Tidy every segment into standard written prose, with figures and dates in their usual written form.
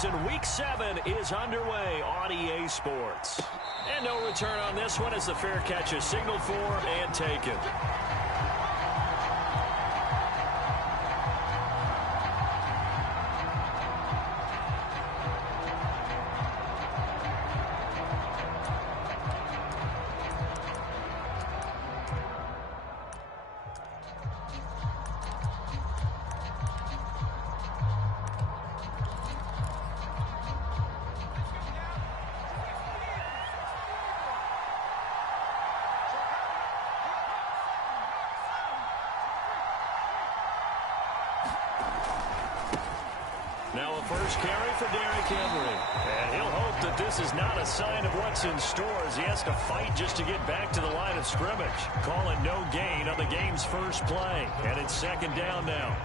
season. Week 7 is underway on EA Sports. And no return on this one as the fair catch is signaled for and taken. Now a first carry for Derrick Henry. And he'll hope that this is not a sign of what's in store as he has to fight just to get back to the line of scrimmage. Calling no gain on the game's first play. And it's second down now.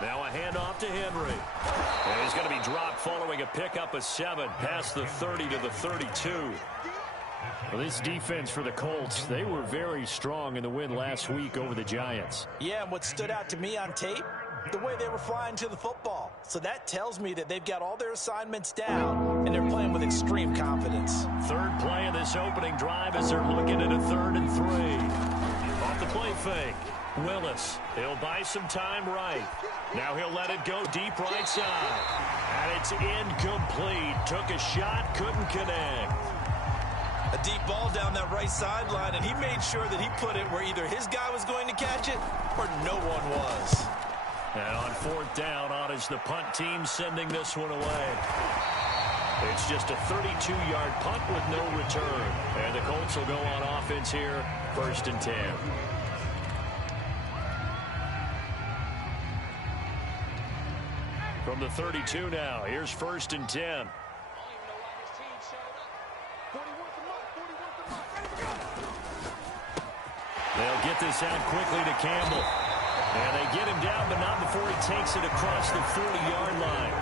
Now a handoff to Henry. And he's going to be dropped following a pickup of 7 past the 30 to the 32. Well, this defense for the Colts, they were very strong in the win last week over the Giants. Yeah, and what stood out to me on tape, the way they were flying to the football. So that tells me that they've got all their assignments down, and they're playing with extreme confidence. Third play of this opening drive as they're looking at a 3rd and 3. Off the play fake. Willis, he'll buy some time right. Now he'll let it go deep right side. And it's incomplete. Took a shot, couldn't connect. A deep ball down that right sideline, and he made sure that he put it where either his guy was going to catch it or no one was. And on 4th down, on is the punt team sending this one away. It's just a 32-yard punt with no return. And the Colts will go on offense here, 1st and 10. From the 32 now, here's 1st and 10. They'll get this out quickly to Campbell. And they get him down, but not before he takes it across the 40-yard line.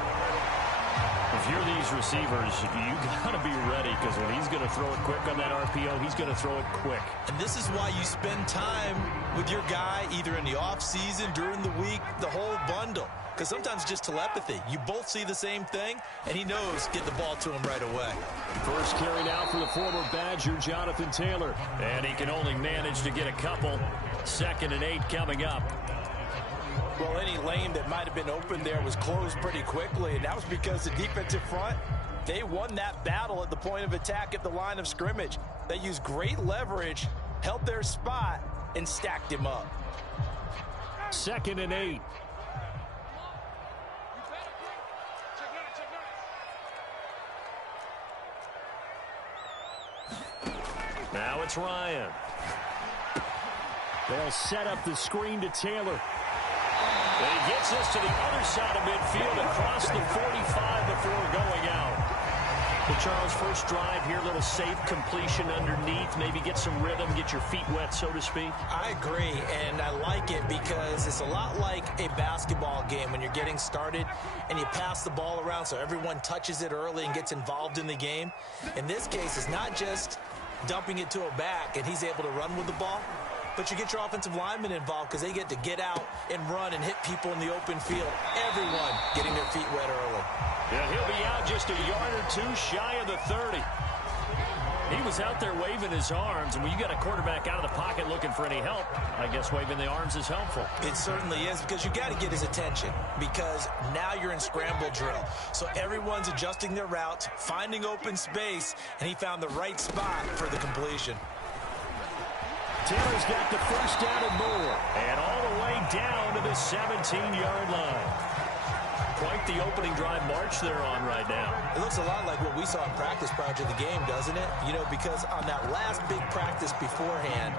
If you're these receivers, you got to be ready because when he's going to throw it quick on that RPO, he's going to throw it quick. And this is why you spend time with your guy either in the offseason, during the week, the whole bundle. Because sometimes just telepathy. You both see the same thing, and he knows get the ball to him right away. First carry now for the former Badger, Jonathan Taylor. And he can only manage to get a couple. 2nd and 8 coming up. Well, any lane that might have been open there was closed pretty quickly, and that was because the defensive front, they won that battle at the point of attack at the line of scrimmage. They used great leverage, held their spot, and stacked him up. 2nd and 8. Now it's Ryan. They'll set up the screen to Taylor. And he gets this to the other side of midfield across the 45 before going out. Well, Charles, first drive here, little safe completion underneath. Maybe get some rhythm, get your feet wet, so to speak. I agree, and I like it because it's a lot like a basketball game when you're getting started and you pass the ball around so everyone touches it early and gets involved in the game. In this case, it's not just dumping it to a back and he's able to run with the ball, but you get your offensive linemen involved because they get to get out and run and hit people in the open field. Everyone getting their feet wet early. Yeah, he'll be out just a yard or two shy of the 30. He was out there waving his arms, and when you got a quarterback out of the pocket looking for any help, I guess waving the arms is helpful. It certainly is, because you got to get his attention, because now you're in scramble drill. So everyone's adjusting their routes, finding open space, and he found the right spot for the completion. Taylor's got the first down and more, and all the way down to the 17-yard line. Quite the opening drive march they're on right now. It looks a lot like what we saw in practice prior to the game, doesn't it? You know, because on that last big practice beforehand,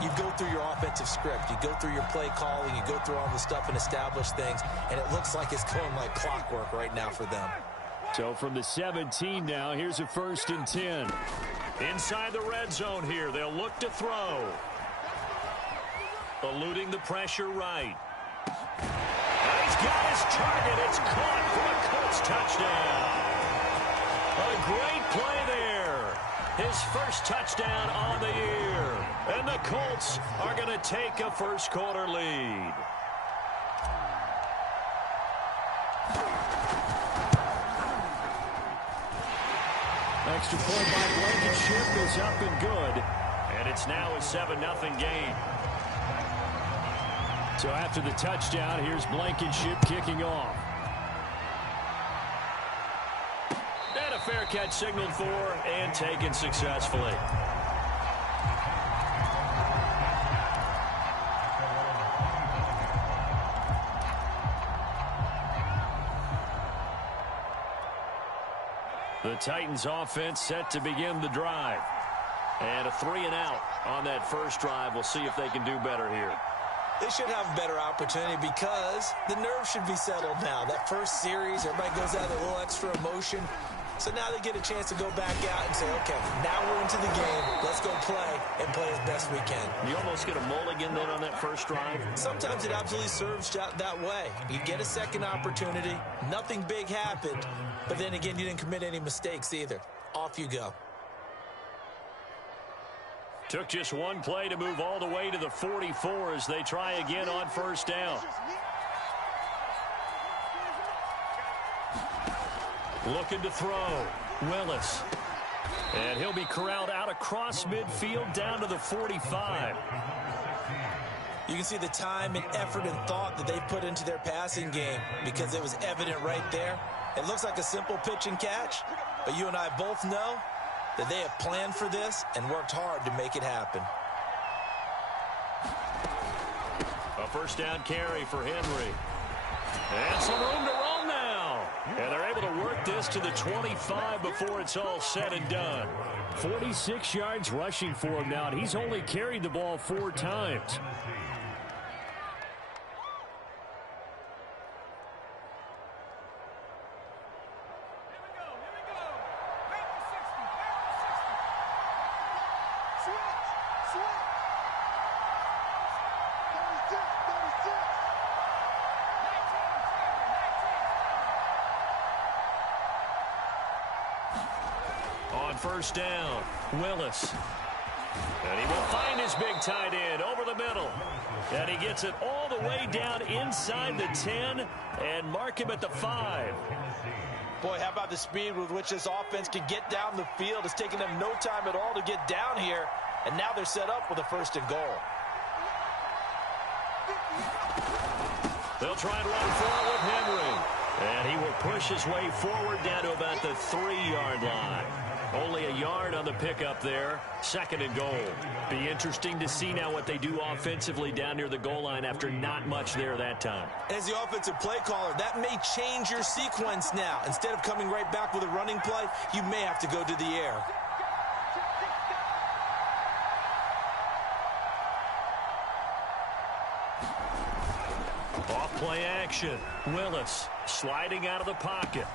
you go through your offensive script. You go through your play calling. You go through all the stuff and establish things. And it looks like it's going like clockwork right now for them. So from the 17 now, here's a 1st and 10. Inside the red zone here, they'll look to throw. Eluding the pressure right. He's got his target. It's caught for a Colts touchdown. A great play there. His first touchdown on the year. And the Colts are going to take a first quarter lead. Extra point by Blankenship is up and good. And it's now a 7-0 game. So after the touchdown, here's Blankenship kicking off. And a fair catch signaled for and taken successfully. The Titans offense set to begin the drive. And a 3-and-out on that first drive. We'll see if they can do better here. They should have a better opportunity because the nerves should be settled now. That first series, everybody goes out with a little extra emotion. So now they get a chance to go back out and say, okay, now we're into the game. Let's go play and play as best we can. You almost get a mulligan then on that first drive? Sometimes it absolutely serves that way. You get a second opportunity. Nothing big happened. But then again, you didn't commit any mistakes either. Off you go. Took just one play to move all the way to the 44 as they try again on first down. Looking to throw. Willis. And he'll be corralled out across midfield down to the 45. You can see the time and effort and thought that they put into their passing game because it was evident right there. It looks like a simple pitch and catch, but you and I both know that they have planned for this and worked hard to make it happen. A first down carry for Henry. And some room to roll now. And they're able to work this to the 25 before it's all said and done. 46 yards rushing for him now, and he's only carried the ball 4 times. First down, Willis. And he will find his big tight end over the middle. And he gets it all the way down inside the 10 and mark him at the 5. Boy, how about the speed with which this offense can get down the field? It's taken them no time at all to get down here. And now they're set up with a 1st and goal. They'll try and run for it with Henry. And he will push his way forward down to about the 3-yard line. Only a yard on the pickup there. 2nd and goal. Be interesting to see now what they do offensively down near the goal line after not much there that time. As the offensive play caller, that may change your sequence now. Instead of coming right back with a running play, you may have to go to the air. Off play action. Willis sliding out of the pocket.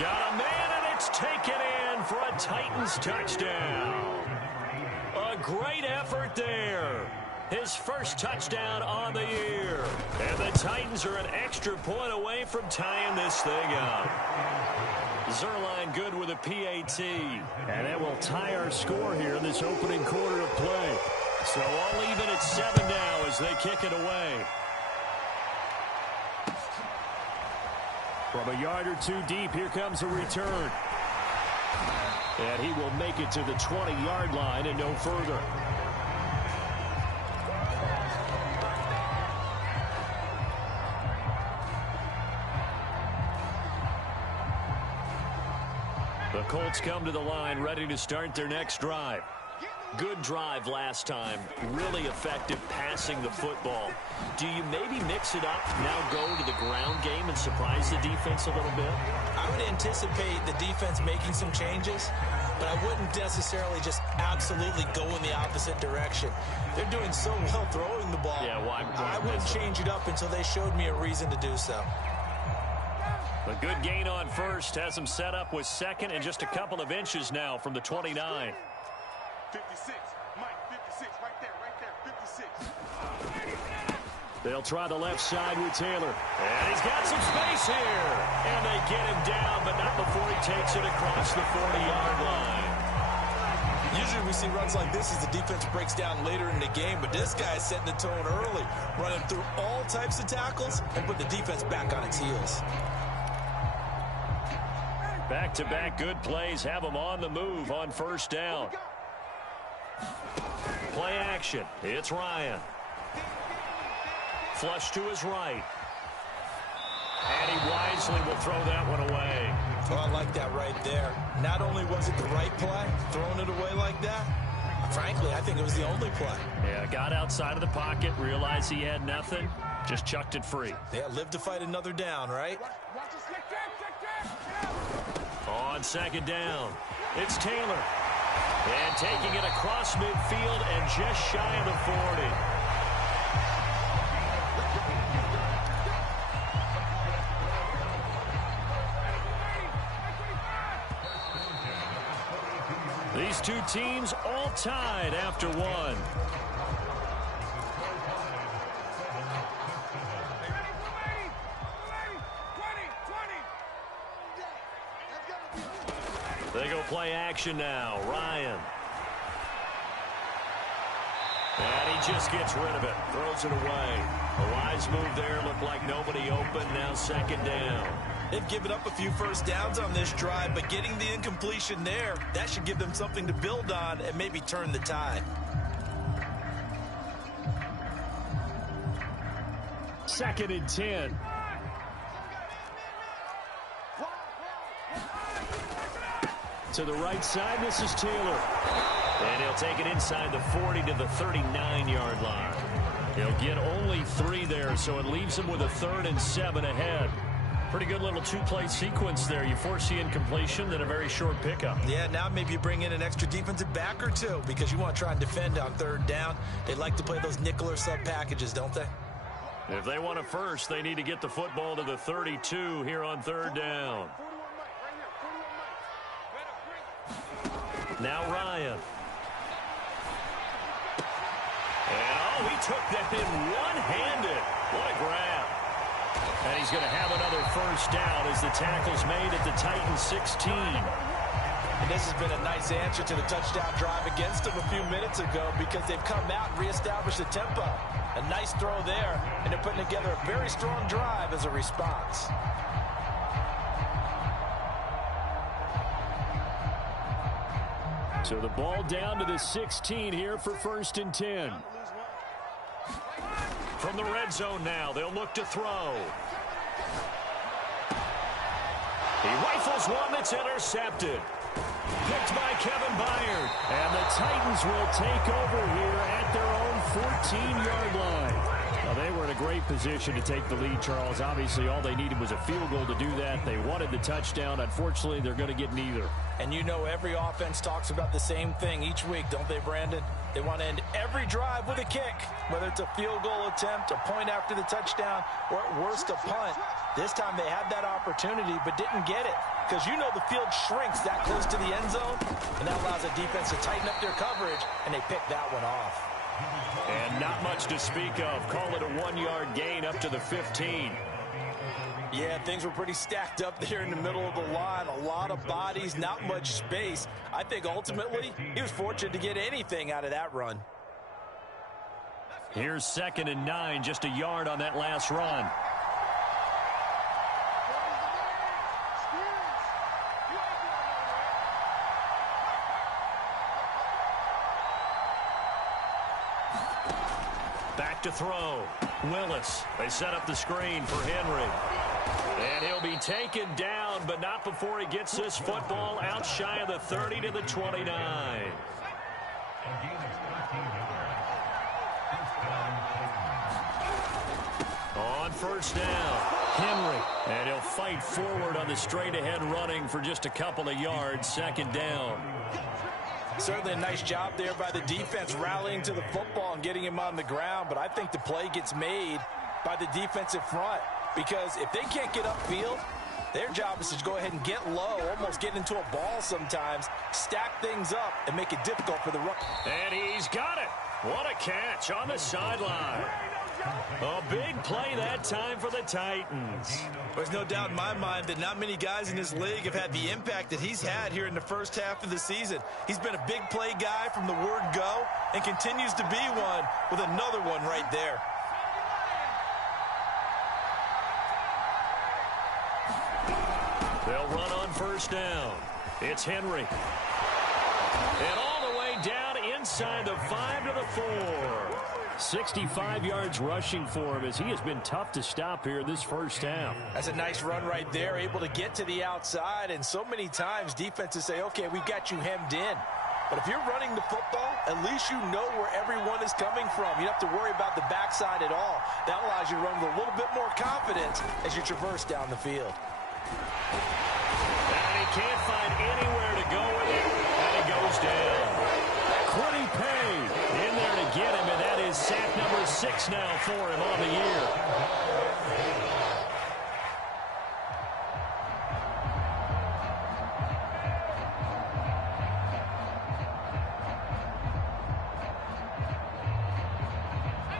Got a man, and it's taken in for a Titans touchdown. A great effort there. His first touchdown on the year. And the Titans are an extra point away from tying this thing up. Zerline good with a PAT. And that will tie our score here in this opening quarter of play. So all even at 7 now as they kick it away. From a yard or 2 deep, here comes a return. And he will make it to the 20-yard line and no further. The Colts come to the line ready to start their next drive. Good drive last time. Really effective passing the football. Do you maybe mix it up, now go to the ground game and surprise the defense a little bit? I would anticipate the defense making some changes, but I wouldn't necessarily just absolutely go in the opposite direction. They're doing so well throwing the ball. Yeah, well, I wouldn't change it up until they showed me a reason to do so. A good gain on first has them set up with 2nd and just a couple of inches now from the 29. 56, Mike, 56, right there, 56. They'll try the left side with Taylor. And he's got some space here. And they get him down, but not before he takes it across the 40-yard line. Usually we see runs like this as the defense breaks down later in the game, but this guy is setting the tone early, running through all types of tackles and put the defense back on its heels. Back-to-back good plays have them on the move on first down. Play action. It's Ryan. Flush to his right. And he wisely will throw that one away. Oh, I like that right there. Not only was it the right play, throwing it away like that, frankly, I think it was the only play. Yeah, got outside of the pocket, realized he had nothing, just chucked it free. Yeah, live to fight another down, right? On second down, it's Taylor. And taking it across midfield and just shy of the 40. These two teams all tied after one. They go play action now. Ryan. And he just gets rid of it. Throws it away. A wise move there. Looked like nobody open. Now second down. They've given up a few first downs on this drive, but getting the incompletion there, that should give them something to build on and maybe turn the tide. Second and 10. To the right side, this is Taylor. And he'll take it inside the 40 to the 39-yard line. He'll get only 3 there, so it leaves him with a 3rd and 7 ahead. Pretty good little two-play sequence there. You force the incompletion, then a very short pickup. Yeah, now maybe you bring in an extra defensive back or two because you want to try and defend on 3rd down. They like to play those nickel or sub packages, don't they? If they want it first, they need to get the football to the 32 here on 3rd down. Now Ryan. And, he took that in one-handed. What a grab. And he's going to have another first down as the tackle's made at the Titans 16. And this has been a nice answer to the touchdown drive against them a few minutes ago because they've come out and reestablished the tempo. A nice throw there, and they're putting together a very strong drive as a response. So the ball down to the 16 here for 1st and 10. From the red zone now, they'll look to throw. He rifles one that's intercepted. Picked by Kevin Byard. And the Titans will take over here at their own 14-yard line. Well, they were in a great position to take the lead, Charles. Obviously, all they needed was a field goal to do that. They wanted the touchdown. Unfortunately, they're going to get neither. And you know every offense talks about the same thing each week, don't they, Brandon? They want to end every drive with a kick, whether it's a field goal attempt, a point after the touchdown, or at worst a punt. This time they had that opportunity but didn't get it because you know the field shrinks that close to the end zone, and that allows the defense to tighten up their coverage, and they pick that one off. And not much to speak of. Call it a 1-yard gain up to the 15. Yeah, things were pretty stacked up there in the middle of the line. A lot of bodies, not much space. I think ultimately he was fortunate to get anything out of that run. Here's 2nd and 9, just a yard on that last run. Back to throw. Willis. They set up the screen for Henry. And he'll be taken down, but not before he gets this football out shy of the 30 to the 29. On first down, Henry. And he'll fight forward on the straight-ahead running for just a couple of yards. 2nd down. Certainly a nice job there by the defense rallying to the football and getting him on the ground, but I think the play gets made by the defensive front because if they can't get upfield, their job is to go ahead and get low, almost get into a ball sometimes, stack things up, and make it difficult for the run. And he's got it. What a catch on the sideline. A big play that time for the Titans. There's no doubt in my mind that not many guys in this league have had the impact that he's had here in the first half of the season. He's been a big play guy from the word go and continues to be one with another one right there. They'll run on first down. It's Henry. And all the way down inside the 5 to the 4. 65 yards rushing for him as he has been tough to stop here this first half. That's a nice run right there, able to get to the outside. And so many times defenses say, okay, we've got you hemmed in. But if you're running the football, at least you know where everyone is coming from. You don't have to worry about the backside at all. That allows you to run with a little bit more confidence as you traverse down the field. And he can't find anywhere to go with it. And he goes down. Quiddy Pay in there to get him, and that is sack number 6 now for him on the year.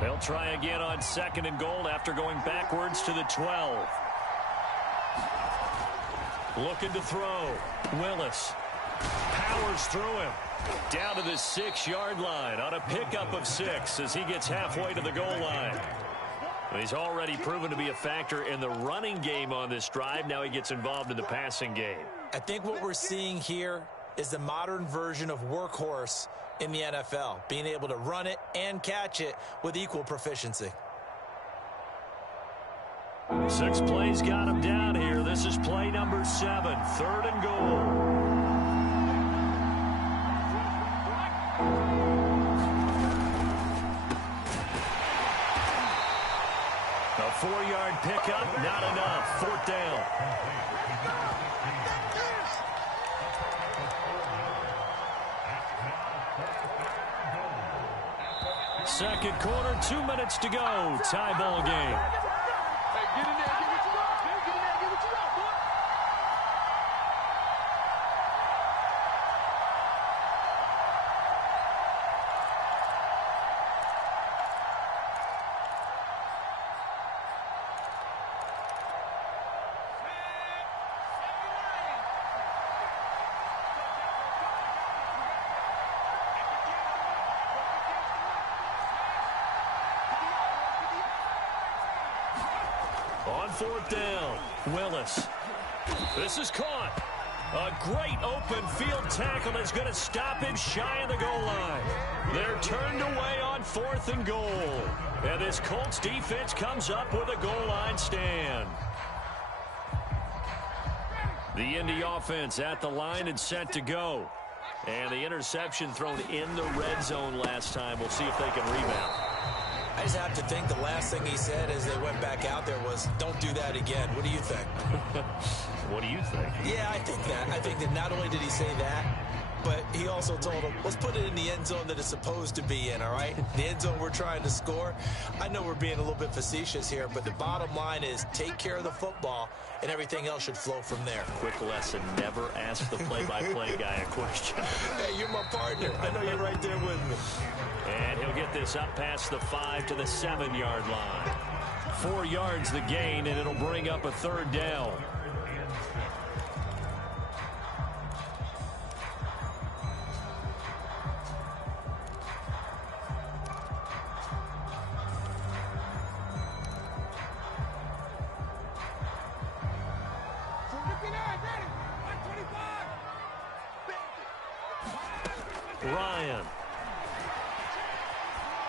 They'll try again on 2nd and goal after going backwards to the 12. Looking to throw. Willis powers through him. Down to the 6-yard line on a pickup of 6 as he gets halfway to the goal line. He's already proven to be a factor in the running game on this drive. Now he gets involved in the passing game. I think what we're seeing here is the modern version of workhorse in the NFL, being able to run it and catch it with equal proficiency. 6 plays got him down here. This is play number 7, 3rd and goal. A 4-yard pickup, not enough. 4th down. Second quarter, 2 minutes to go. Tie ball game. Get in there, get what you want, man. Get in there, get what you want, boy. On 4th down, Willis. This is caught. A great open field tackle is going to stop him shy of the goal line. They're turned away on 4th and goal. And this Colts defense comes up with a goal line stand. The Indy offense at the line and set to go. And the interception thrown in the red zone last time. We'll see if they can rebound. I just have to think the last thing he said as they went back out there was, don't do that again. What do you think? What do you think? Yeah, I think that. I think that not only did he say that, but he also told him, let's put it in the end zone that it's supposed to be in, all right? The end zone we're trying to score. I know we're being a little bit facetious here, but the bottom line is take care of the football, and everything else should flow from there. Quick lesson, never ask the play-by-play guy a question. Hey, you're my partner. I know you're right there with me. And he'll get this up past the 5 to the 7-yard line. 4 yards the gain, and it'll bring up a 3rd down. Ryan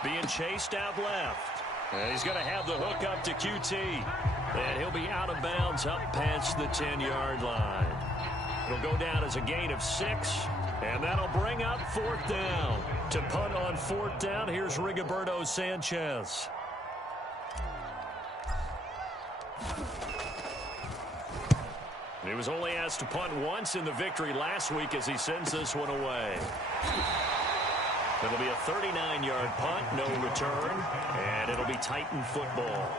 being chased out left. And he's going to have the hook up to QT. And he'll be out of bounds up past the 10-yard line. It'll go down as a gain of 6. And that'll bring up 4th down. To punt on 4th down, here's Rigoberto Sanchez. He was only asked to punt once in the victory last week as he sends this one away. It'll be a 39-yard punt, no return, and it'll be Titan football.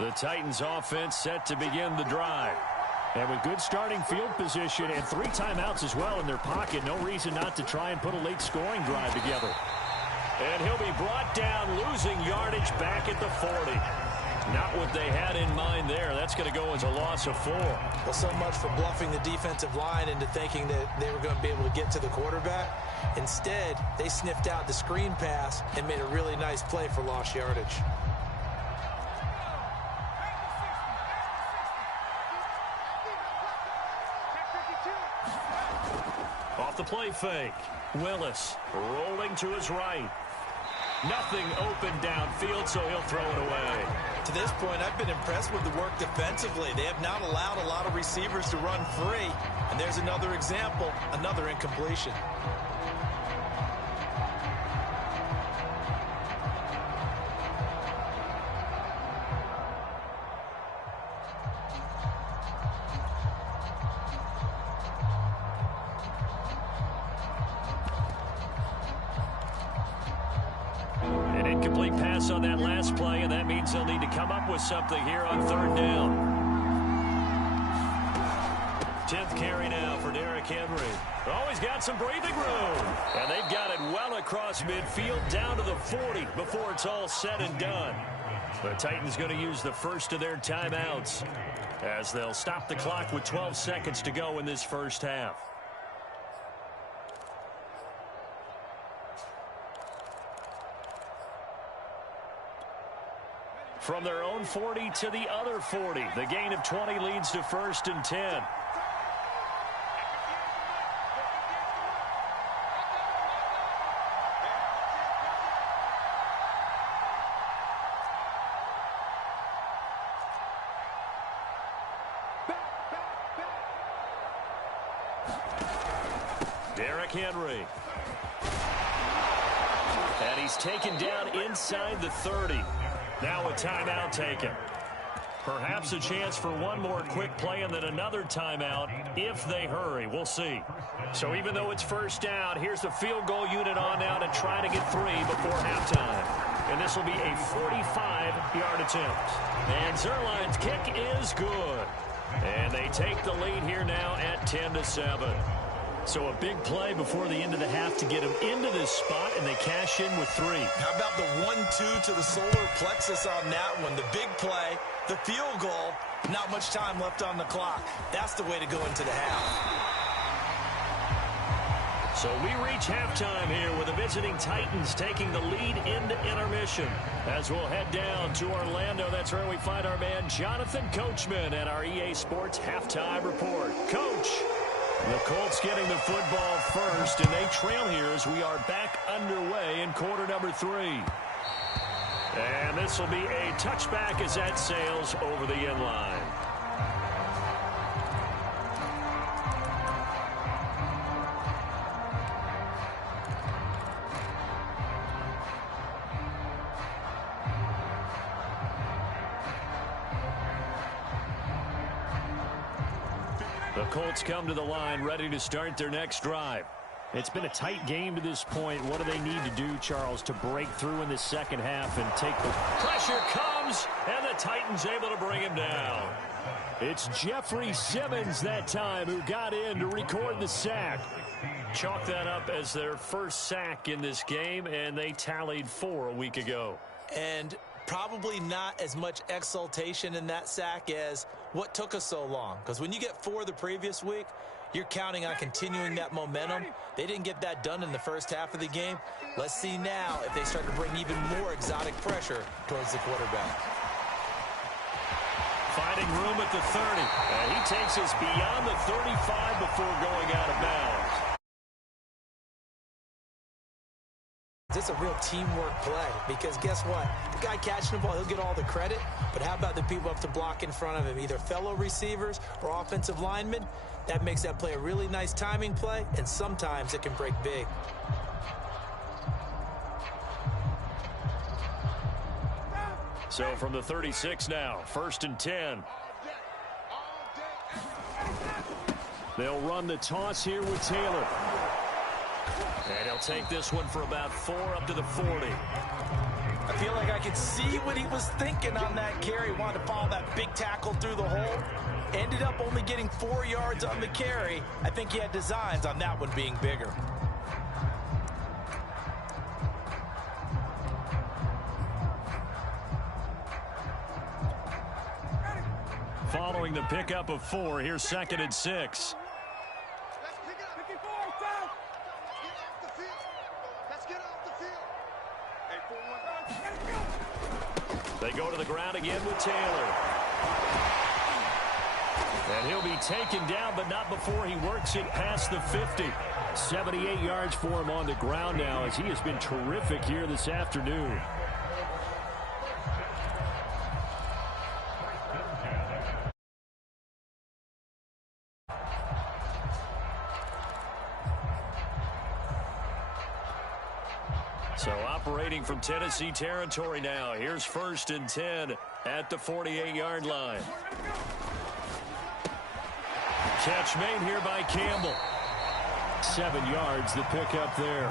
The Titans offense set to begin the drive. And with good starting field position and 3 timeouts as well in their pocket, no reason not to try and put a late scoring drive together. And he'll be brought down, losing yardage back at the 40. Not what they had in mind there. That's going to go as a loss of 4. Well, so much for bluffing the defensive line into thinking that they were going to be able to get to the quarterback. Instead, they sniffed out the screen pass and made a really nice play for lost yardage. Off the play fake. Willis rolling to his right. Nothing open downfield, so he'll throw it away. To this point, I've been impressed with the work defensively. They have not allowed a lot of receivers to run free. And there's another example, another incompletion. An incomplete pass on that last play, and that means they'll need to come up with something here on 3rd down. 10th carry now for Derrick Henry. Oh, he's got some breathing room. And they've got it well across midfield down to the 40 before it's all said and done. The Titans going to use the first of their timeouts as they'll stop the clock with 12 seconds to go in this first half. From their own 40 to the other 40. The gain of 20 leads to 1st and 10. Derrick Henry. And he's taken down inside the 30. Now a timeout taken. Perhaps a chance for one more quick play and then another timeout if they hurry. We'll see. So even though it's 1st down, here's the field goal unit on now to try to get 3 before halftime. And this will be a 45-yard attempt. And Zerline's kick is good. And they take the lead here now at 10-7. So a big play before the end of the half to get them into this spot, and they cash in with 3. How about the 1-2 to the solar plexus on that one? The big play, the field goal, not much time left on the clock. That's the way to go into the half. So we reach halftime here with the visiting Titans taking the lead into intermission. As we'll head down to Orlando, that's where we find our man Jonathan Coachman at our EA Sports Halftime Report. Coach. The Colts getting the football first, and they trail here as we are back underway in quarter number 3. And this will be a touchback as that sails over the end line. The Colts come to the line ready to start their next drive. It's been a tight game to this point. What do they need to do, Charles, to break through in the second half and take the pressure comes, and the Titans able to bring him down. It's Jeffrey Simmons that time who got in to record the sack. Chalk that up as their first sack in this game, and they tallied 4 a week ago. And probably not as much exultation in that sack as what took us so long. Because when you get 4 the previous week, you're counting on continuing that momentum. They didn't get that done in the first half of the game. Let's see now if they start to bring even more exotic pressure towards the quarterback. Finding room at the 30. And he takes us beyond the 35 before going out of bounds. It's a real teamwork play because guess what? The guy catching the ball, he'll get all the credit, but how about the people up to block in front of him, either fellow receivers or offensive linemen? That makes that play a really nice timing play, and sometimes it can break big. So from the 36 now, 1st and 10. They'll run the toss here with Taylor. And he'll take this one for about 4 up to the 40. I feel like I could see what he was thinking on that carry. Wanted to follow that big tackle through the hole. Ended up only getting 4 yards on the carry. I think he had designs on that one being bigger. Following the pickup of 4, here's 2nd and 6. They go to the ground again with Taylor. And he'll be taken down, but not before he works it past the 50. 78 yards for him on the ground now, as he has been terrific here this afternoon. So operating from Tennessee territory now. Here's 1st and 10 at the 48-yard line. Catch made here by Campbell. 7 yards, the pickup there.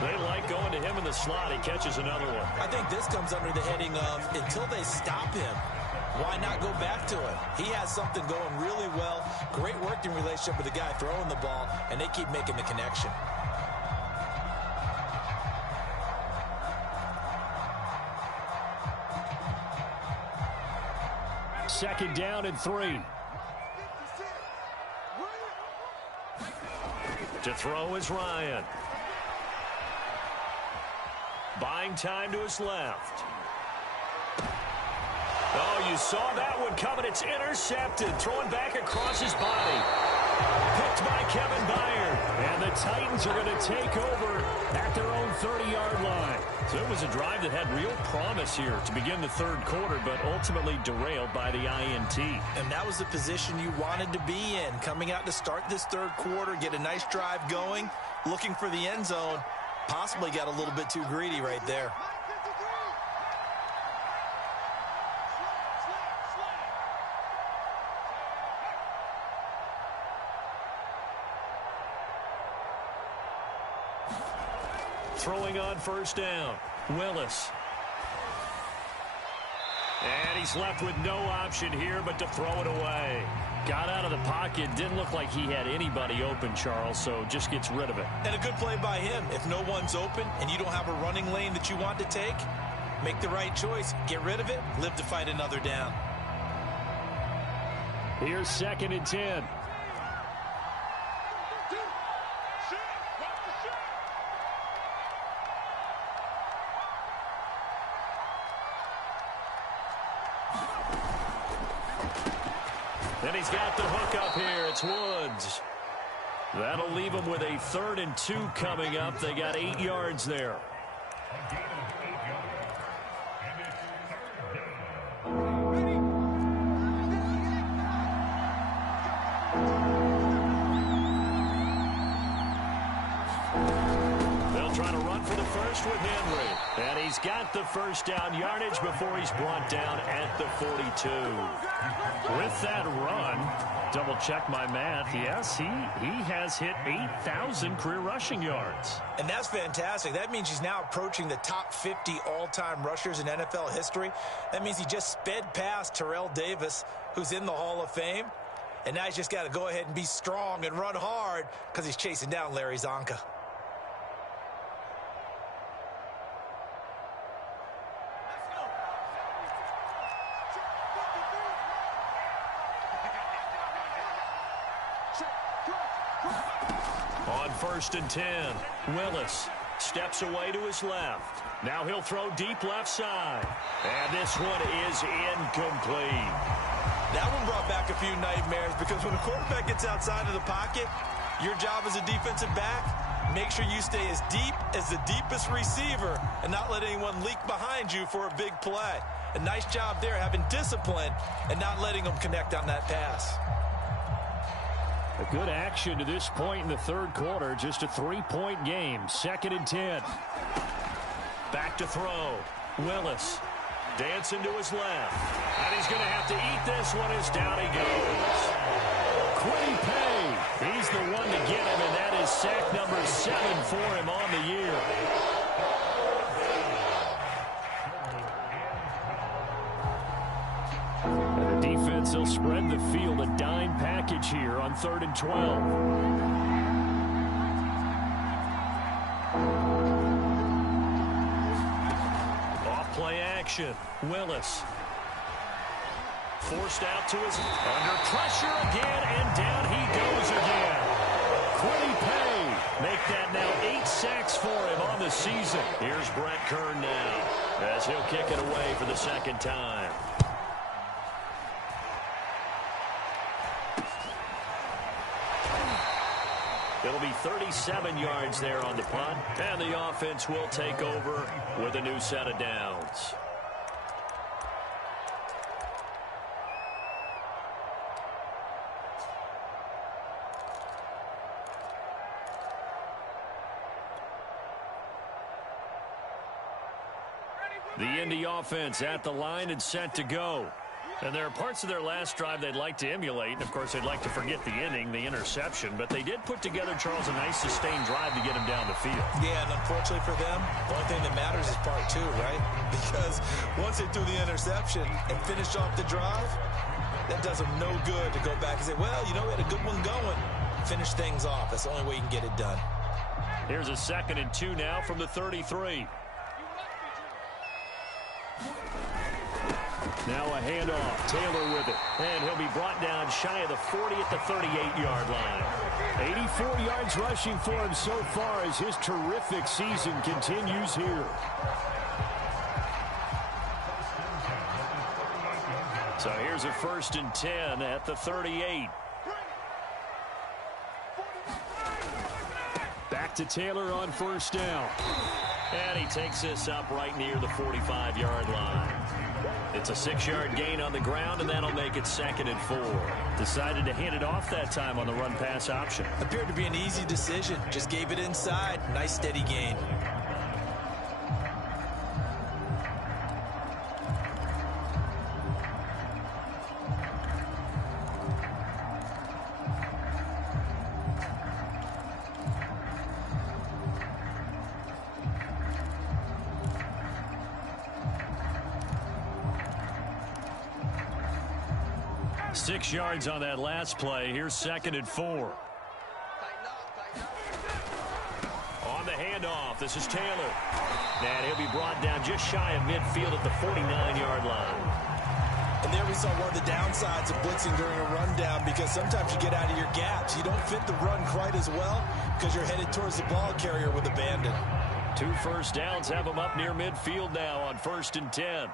They like going to him in the slot. He catches another one. I think this comes under the heading of until they stop him, why not go back to it? He has something going really well. Great working relationship with the guy throwing the ball, and they keep making the connection. Second down and 3. To throw is Ryan. Buying time to his left. Oh, you saw that one coming. It's intercepted. Throwing back across his body. Picked by Kevin Byard. And the Titans are going to take over at their own 30-yard line. So it was a drive that had real promise here to begin the 3rd quarter, but ultimately derailed by the INT. And that was the position you wanted to be in. Coming out to start this 3rd quarter, get a nice drive going, looking for the end zone. Possibly got a little bit too greedy right there. Throwing on 1st down, Willis. And he's left with no option here but to throw it away. Got out of the pocket. Didn't look like he had anybody open, Charles, so just gets rid of it. And a good play by him. If no one's open and you don't have a running lane that you want to take, make the right choice. Get rid of it. Live to fight another down. Here's 2nd and 10. And he's got the hook up here. It's Woods. That'll leave him with a 3rd and 2 coming up. They got 8 yards there. They'll try to run for the first with Henry. And he's got the 1st down yardage before he's brought down at the 42. With that run, double check my math. Yes, he has hit 8,000 career rushing yards. And that's fantastic. That means he's now approaching the top 50 all-time rushers in NFL history. That means he just sped past Terrell Davis, who's in the Hall of Fame. And now he's just got to go ahead and be strong and run hard because he's chasing down Larry Zonka. On 1st and 10, Willis steps away to his left. Now he'll throw deep left side. And this one is incomplete. That one brought back a few nightmares because when a quarterback gets outside of the pocket, your job as a defensive back, make sure you stay as deep as the deepest receiver and not let anyone leak behind you for a big play. A nice job there having discipline and not letting them connect on that pass. A good action to this point in the 3rd quarter. Just a 3-point game. 2nd and 10. Back to throw. Willis dancing to his left. And he's going to have to eat this one as down he goes. Quiddy Pay. He's the one to get him, and that is sack number 7 for him on the year. As they'll spread the field, a dime package here on 3rd and 12. Off play action. Willis. Forced out to his under pressure again, and down he goes again. Quiddy Pay make that now 8 sacks for him on the season. Here's Brett Kern now as he'll kick it away for the second time. It'll be 37 yards there on the punt, and the offense will take over with a new set of downs. The Indy offense at the line and set to go. And there are parts of their last drive they'd like to emulate. And, of course, they'd like to forget the inning, the interception. But they did put together, Charles, a nice sustained drive to get him down the field. Yeah, and unfortunately for them, the only thing that matters is part 2, right? Because once they threw the interception and finished off the drive, that does them no good to go back and say, well, you know, we had a good one going. Finish things off. That's the only way you can get it done. Here's a 2nd and 2 now from the 33. Now a handoff. Taylor with it. And he'll be brought down shy of the 40 at the 38-yard line. 84 yards rushing for him so far as his terrific season continues here. So here's a 1st and 10 at the 38. Back to Taylor on 1st down. And he takes this up right near the 45-yard line. It's a 6-yard gain on the ground, and that'll make it 2nd and 4. Decided to hand it off that time on the run-pass option. Appeared to be an easy decision. Just gave it inside. Nice, steady gain. Six yards on that last play. Here's 2nd and 4. On the handoff, this is Taylor. And he'll be brought down just shy of midfield at the 49-yard line. And there we saw one of the downsides of blitzing during a rundown, because sometimes you get out of your gaps. You don't fit the run quite as well because you're headed towards the ball carrier with abandon. 2 first downs have him up near midfield now on 1st and 10.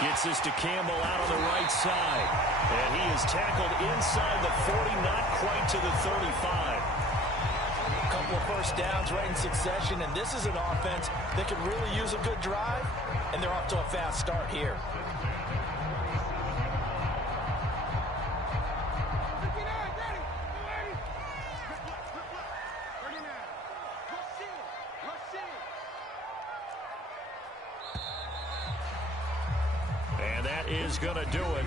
Gets this to Campbell out on the right side. And he is tackled inside the 40, not quite to the 35. A couple of first downs right in succession, and this is an offense that can really use a good drive, and they're off to a fast start here. Is going to do it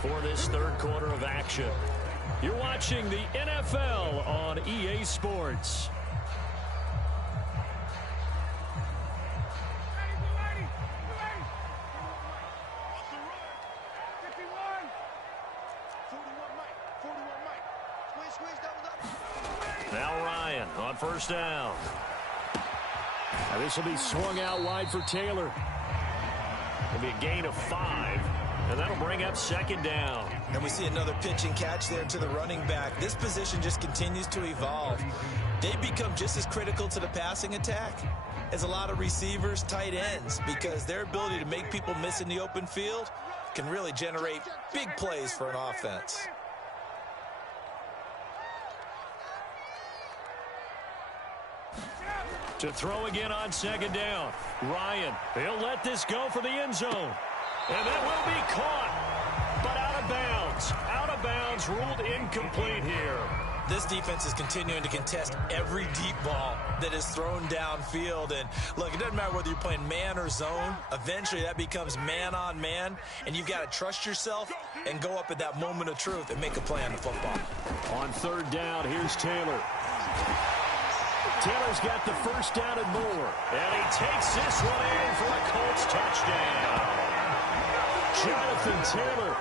for this 3rd quarter of action. You're watching the NFL on EA Sports. Now Ryan on 1st down. Now this will be swung out wide for Taylor. It'll be a gain of 5, and that'll bring up 2nd down. And we see another pitch and catch there to the running back. This position just continues to evolve. They become just as critical to the passing attack as a lot of receivers, tight ends, because their ability to make people miss in the open field can really generate big plays for an offense. To throw again on 2nd down. Ryan, he'll let this go for the end zone. And that will be caught, but out of bounds. Out of bounds, ruled incomplete here. This defense is continuing to contest every deep ball that is thrown downfield. And look, it doesn't matter whether you're playing man or zone. Eventually that becomes man on man, and you've got to trust yourself and go up at that moment of truth and make a play on the football. On 3rd down, here's Taylor. Taylor's got the first down and more. And he takes this one in for a Colts touchdown. Jonathan Taylor,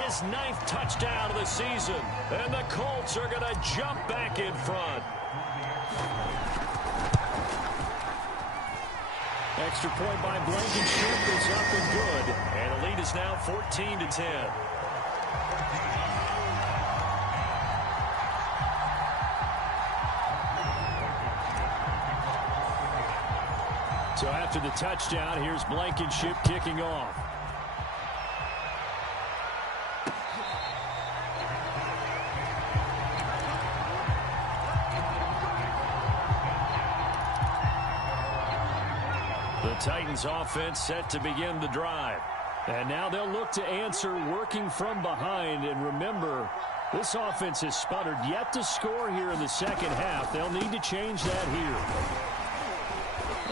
his 9th touchdown of the season. And the Colts are going to jump back in front. Extra point by Blankenship is up and good. And the lead is now 14-10. So after the touchdown, here's Blankenship kicking off. The Titans offense set to begin the drive. And now they'll look to answer working from behind. And remember, this offense has sputtered yet to score here in the second half. They'll need to change that here.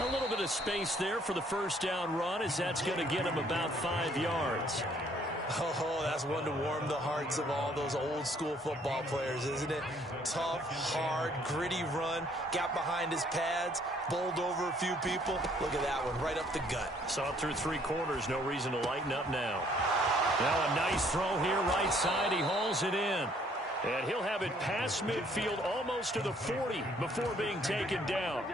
A little bit of space there for the first down run, as that's going to get him about 5 yards. Oh, that's one to warm the hearts of all those old school football players, isn't it? Tough, hard, gritty run, got behind his pads, bowled over a few people. Look at that one, right up the gut. Saw it through 3 quarters, no reason to lighten up now. Now a nice throw here, right side, he hauls it in. And he'll have it past midfield, almost to the 40, before being taken down.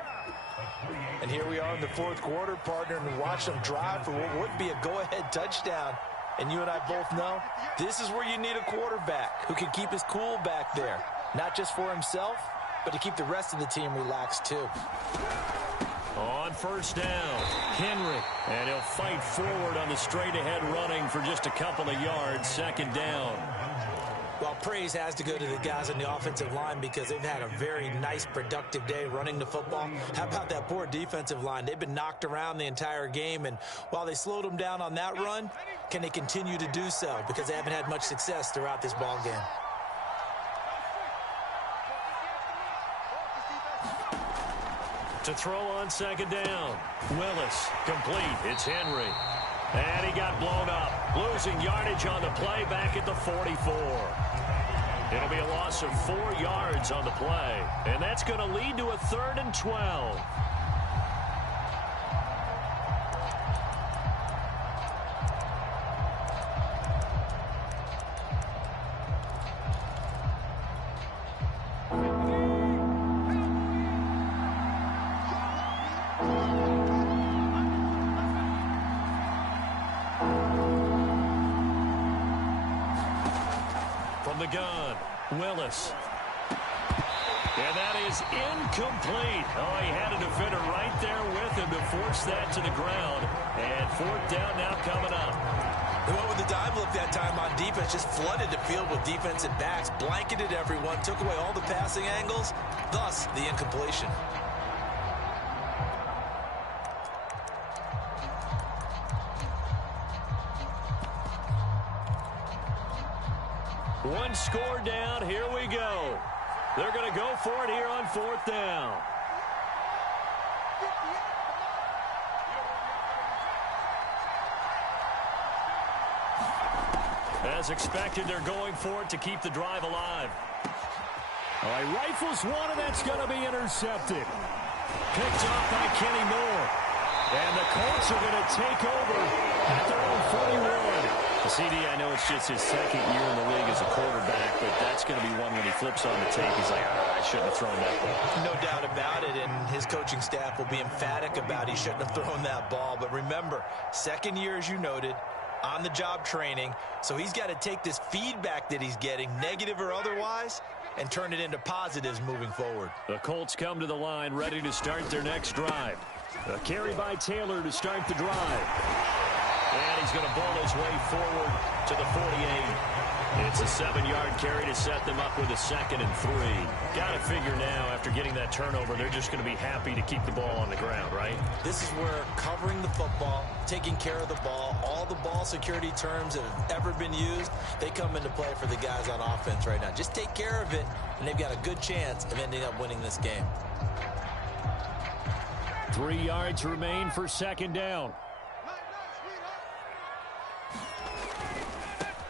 And here we are in the 4th quarter, partner, and watch them drive for what would be a go-ahead touchdown. And you and I both know this is where you need a quarterback who can keep his cool back there. Not just for himself, but to keep the rest of the team relaxed too. On first down, Henry. And he'll fight forward on the straight-ahead running for just a couple of yards. 2nd down. Well, praise has to go to the guys on the offensive line because they've had a very nice, productive day running the football. How about that poor defensive line? They've been knocked around the entire game, and while they slowed them down on that run, can they continue to do so? Because they haven't had much success throughout this ball game. To throw on 2nd down. Willis, complete. It's Henry. And he got blown up. Losing yardage on the play back at the 44. It'll be a loss of 4 yards on the play. And that's going to lead to a 3rd and 12. The gun, Willis. And that is incomplete. Oh, he had a defender right there with him to force that to the ground. And 4th down now coming up. They went with the dime look that time on defense, just flooded the field with defensive backs, blanketed everyone, took away all the passing angles, thus the incompletion. One score down. Here we go. They're going to go for it here on 4th down. As expected, they're going for it to keep the drive alive. All right, rifles one, and that's going to be intercepted. Picked off by Kenny Moore. And the Colts are going to take over at their own 41. CD, I know it's just his 2nd year in the league as a quarterback, but that's going to be one when he flips on the tape. He's like, I shouldn't have thrown that ball. No doubt about it, and his coaching staff will be emphatic about he shouldn't have thrown that ball. But remember, 2nd year, as you noted, on-the-job training, so he's got to take this feedback that he's getting, negative or otherwise, and turn it into positives moving forward. The Colts come to the line, ready to start their next drive. A carry by Taylor to start the drive. And he's going to ball his way forward to the 48. It's a 7-yard carry to set them up with a 2nd and 3. Got to figure now, after getting that turnover, they're just going to be happy to keep the ball on the ground, right? This is where covering the football, taking care of the ball, all the ball security terms that have ever been used, they come into play for the guys on offense right now. Just take care of it, and they've got a good chance of ending up winning this game. 3 yards remain for 2nd down.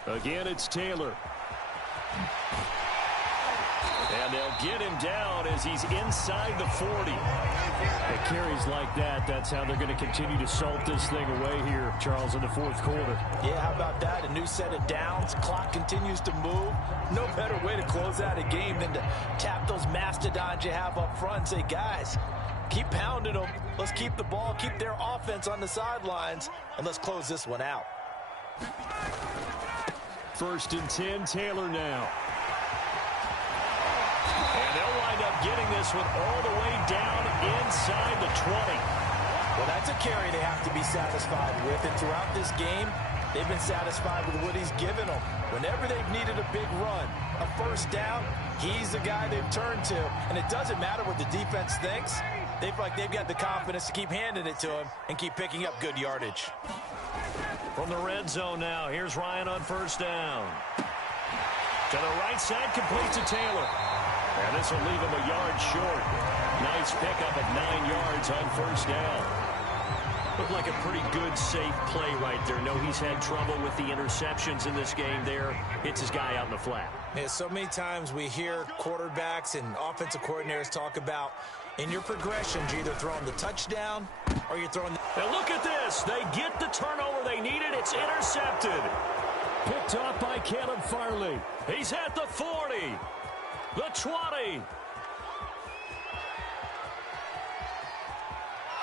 Again, it's Taylor. And they'll get him down as he's inside the 40. It carries like that. That's how they're going to continue to salt this thing away here, Charles, in the fourth quarter. Yeah, how about that? A new set of downs. Clock continues to move. No better way to close out a game than to tap those mastodons you have up front and say, guys, keep pounding them. Let's keep the ball, keep their offense on the sidelines, and let's close this one out. 1st and 10, Taylor now. And they'll wind up getting this one all the way down inside the 20. Well, that's a carry they have to be satisfied with. And throughout this game, they've been satisfied with what he's given them. Whenever they've needed a big run, a first down, he's the guy they've turned to. And it doesn't matter what the defense thinks. They feel like they've got the confidence to keep handing it to him and keep picking up good yardage. From the red zone now, here's Ryan on 1st down. To the right side, complete to Taylor. And this will leave him a yard short. Nice pickup of 9 yards on 1st down. Looked like a pretty good, safe play right there. No, he's had trouble with the interceptions in this game there. Hits his guy out in the flat. Yeah, so many times we hear quarterbacks and offensive coordinators talk about in your progressions, you're either throwing the touchdown or you're throwing the... Now look at this. They get the turnover they needed. It's intercepted. Picked off by Caleb Farley. He's at the 40. The 20.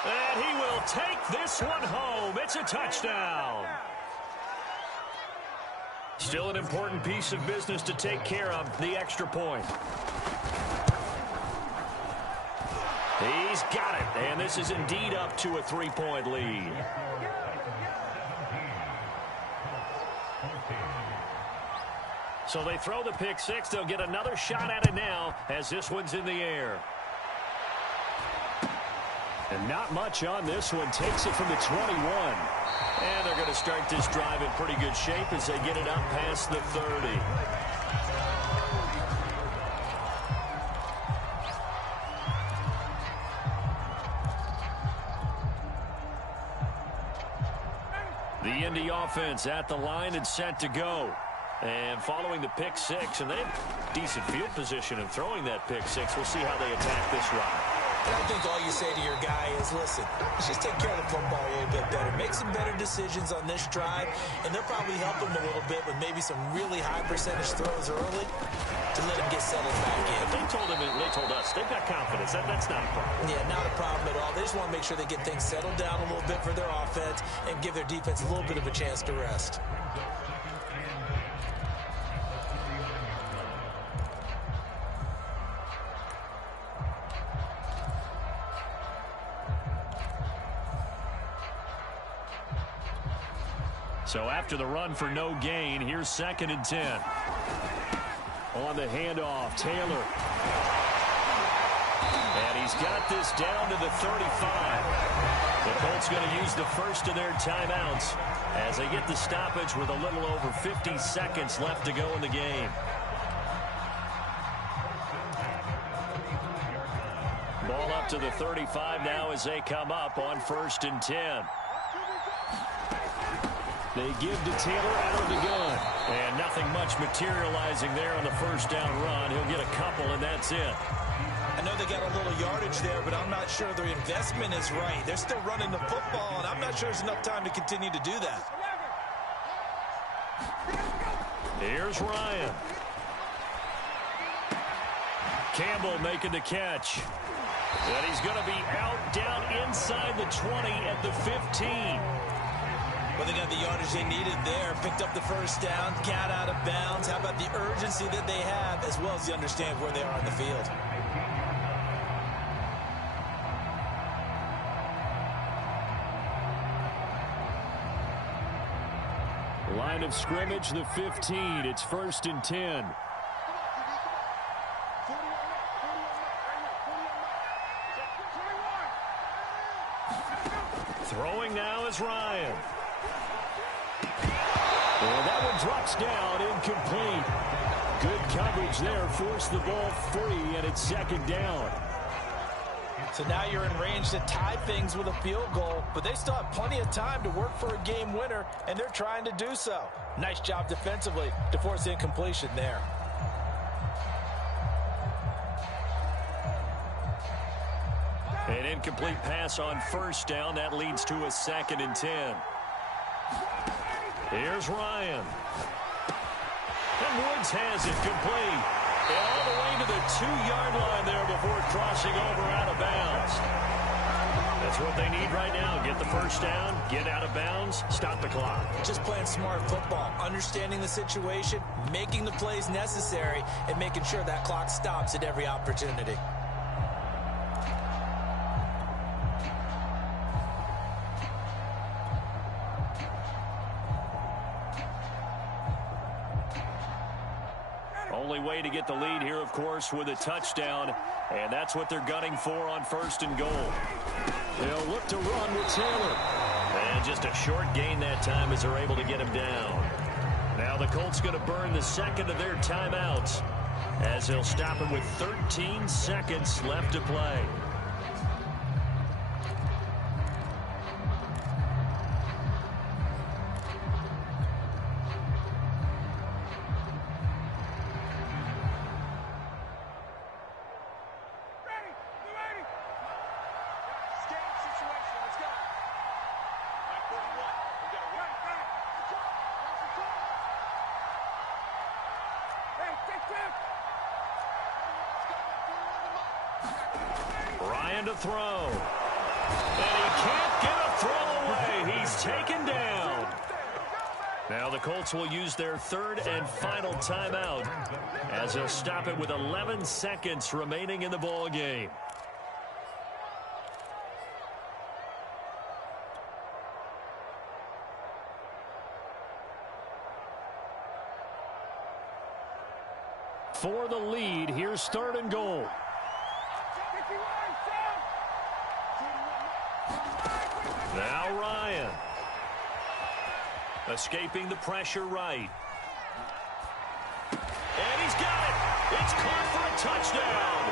And he will take this one home. It's a touchdown. Still an important piece of business to take care of, the extra point. He's got it, and this is indeed up to a 3-point lead. So they throw the pick six. They'll get another shot at it now as this one's in the air. And not much on this one. Takes it from the 21. And they're going to start this drive in pretty good shape as they get it up past the 30. The Indy offense at the line and set to go. And following the pick six, and they have decent field position in throwing that pick six. We'll see how they attack this ride. And I think all you say to your guy is, listen, let's just take care of the football a little bit better. Make some better decisions on this drive, and they'll probably help him a little bit with maybe some really high percentage throws early to let him get settled back in. They told him, and they told us, they've got confidence. That's not a problem. Yeah, not a problem at all. They just want to make sure they get things settled down a little bit for their offense and give their defense a little bit of a chance to rest. So after the run for no gain, here's 2nd and 10. On the handoff, Taylor. And he's got this down to the 35. The Colts going to use the first of their timeouts as they get the stoppage with a little over 50 seconds left to go in the game. Ball up to the 35 now as they come up on 1st and 10. They give to Taylor out of the gun. And nothing much materializing there on the first down run. He'll get a couple, and that's it. I know they got a little yardage there, but I'm not sure their investment is right. They're still running the football, and I'm not sure there's enough time to continue to do that. Here's Ryan. Campbell making the catch. And he's going to be out down inside the 20 at the 15. Well, they got the yardage they needed there. Picked up the first down, got out of bounds. How about the urgency that they have, as well as the understand where they are on the field? Line of scrimmage, the 15. It's 1st and 10. Throwing now is Ryan. And that one drops down, incomplete. Good coverage there, forced the ball free, and it's 2nd down. So now you're in range to tie things with a field goal, but they still have plenty of time to work for a game winner, and they're trying to do so. Nice job defensively to force incompletion there. An incomplete pass on first down. That leads to a 2nd and 10. Here's Ryan. And Woods has it complete. And all the way to the 2-yard line there before crossing over out of bounds. That's what they need right now. Get the first down, get out of bounds, stop the clock. Just playing smart football, understanding the situation, making the plays necessary, and making sure that clock stops at every opportunity. Only way to get the lead here, of course, with a touchdown, and that's what they're gunning for on 1st and goal. They'll look to run with Taylor. And just a short gain that time as they're able to get him down. Now the Colts going to burn the 2nd of their timeouts as they'll stop him with 13 seconds left to play. Ryan to throw. And he can't get a throw away. He's taken down. Now the Colts will use their 3rd and final timeout as they'll stop it with 11 seconds remaining in the ball game. For the lead, here's 3rd and goal. Now Ryan. Escaping the pressure right. And he's got it. It's caught for a touchdown.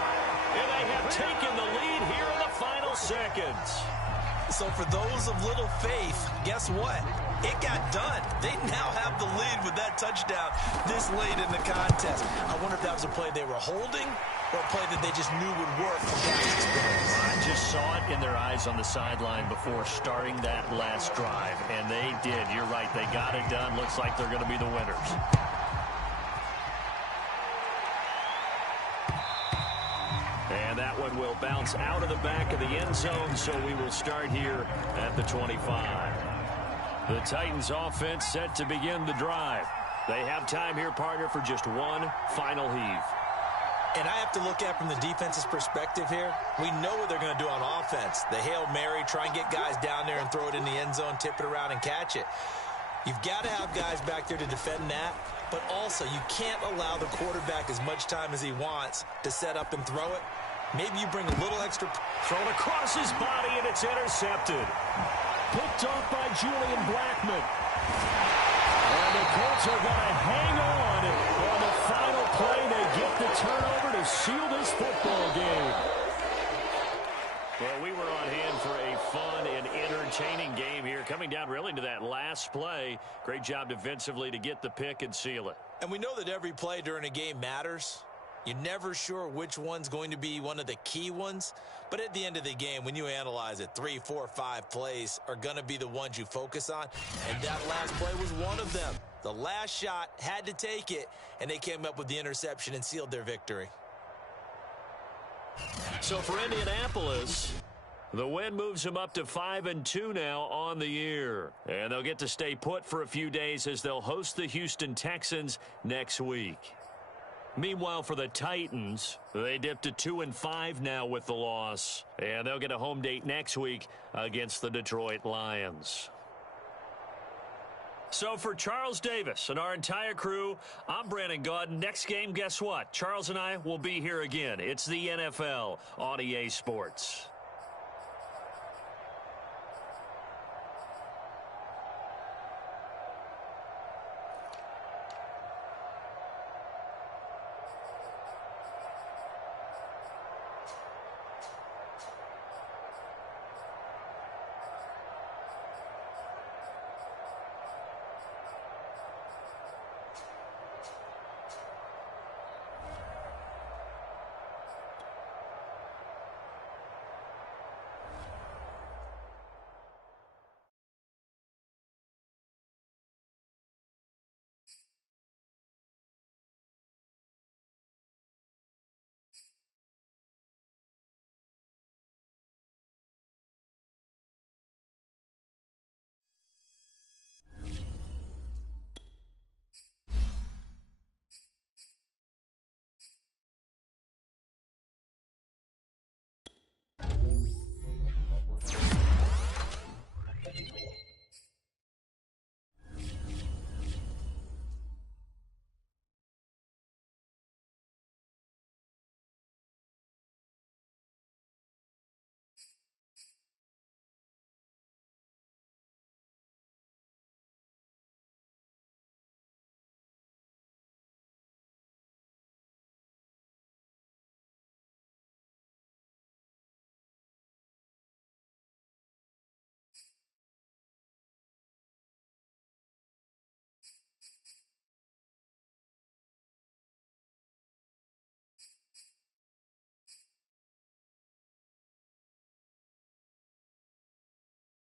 And they have taken the lead here in the final seconds. So for those of little faith, guess what? It got done. They now have the lead with that touchdown this late in the contest. I wonder if that was a play they were holding or a play that they just knew would work from past experience. I just saw it in their eyes on the sideline before starting that last drive, and they did. You're right. They got it done. Looks like they're going to be the winners. And that one will bounce out of the back of the end zone, so we will start here at the 25. The Titans offense set to begin the drive. They have time here, partner, for just one final heave. And I have to look at it from the defense's perspective here. We know what they're going to do on offense. The Hail Mary, try and get guys down there and throw it in the end zone, tip it around and catch it. You've got to have guys back there to defend that, but also you can't allow the quarterback as much time as he wants to set up and throw it. Maybe you bring a little extra. Thrown across his body, and it's intercepted. Picked off by Julian Blackmon. And the Colts are going to hang on the final play. They get the turnover to seal this football game. Well, we were on hand for a fun and entertaining game here. Coming down really to that last play. Great job defensively to get the pick and seal it. And we know that every play during a game matters. You're never sure which one's going to be one of the key ones. But at the end of the game, when you analyze it, 3, 4, 5 plays are going to be the ones you focus on. And that last play was one of them. The last shot had to take it, and they came up with the interception and sealed their victory. So for Indianapolis, the win moves them up to 5-2 now on the year. And they'll get to stay put for a few days as they'll host the Houston Texans next week. Meanwhile, for the Titans, they dipped to 2-5 now with the loss. And they'll get a home date next week against the Detroit Lions. So for Charles Davis and our entire crew, I'm Brandon Gaudin. Next game, guess what? Charles and I will be here again. It's the NFL on EA Sports.